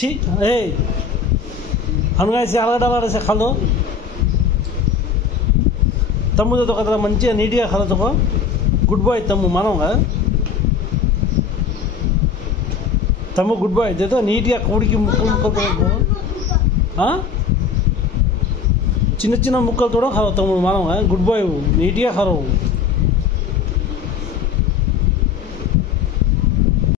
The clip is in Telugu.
ছি এই అనుగాసి అలగడాలే ఖాలో తమ్ముతో ఒక కదరా మంచిగా నీట్గా ఖాలో గుడ్ బాయ్ తమ్ము మనోగా తమ్ము గుడ్ బాయ్ దేతో నీట్గా కూడికి ముక్కలు చిన్న చిన్న ముక్కలు తోడ ఖాలో తమ్ముడు మనోగా గుడ్ బాయ్ నీట్గా ఖాలో